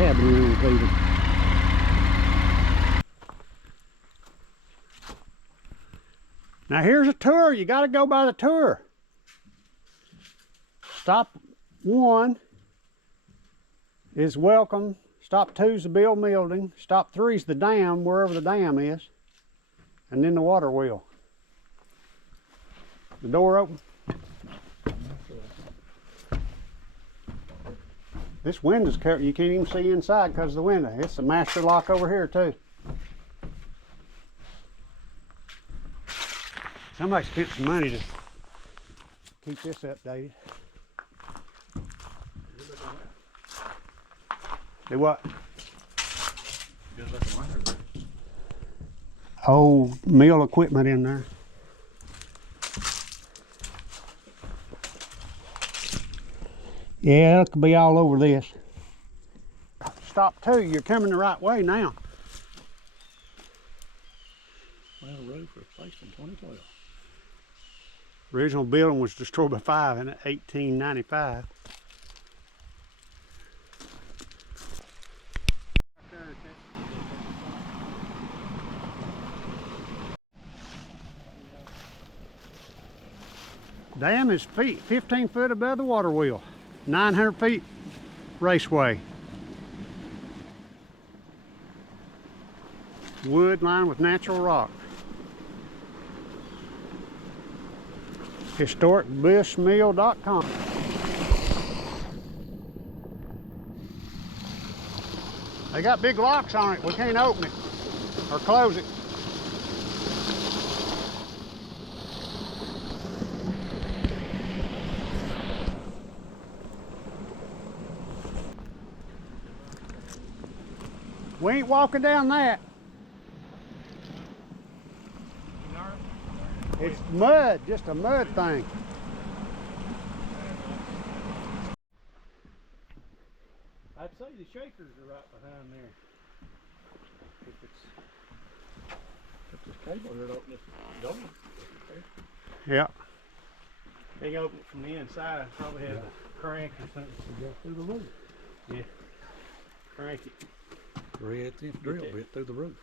cabin room people. Now here's a tour. You got to go by the tour. Stop 1 is welcome. Stop 2 is the Bill Building. Stop 3 is the dam, wherever the dam is. And then the water wheel. The door open. This window's covered. You can't even see inside because of the window. It's a master lock over here too. Somebody spent some money to keep this updated. Do what? Old mill equipment in there. Yeah, it could be all over this. Stop 2, you're coming the right way now. Well, roof replaced in 2012. Original building was destroyed by fire in 1895. Dam is 15 foot above the water wheel. 900 feet raceway. Wood lined with natural rock. HistoricBushMill.com. They got big locks on it. We can't open it or close it. We ain't walking down that. It's mud, just a mud thing. I'd say the shakers are right behind there. If this cable here to open this door. Yeah. They can open it from the inside. Probably have a crank or something to go through the roof. Yeah. Crank it. Red thin drill bit through the roof.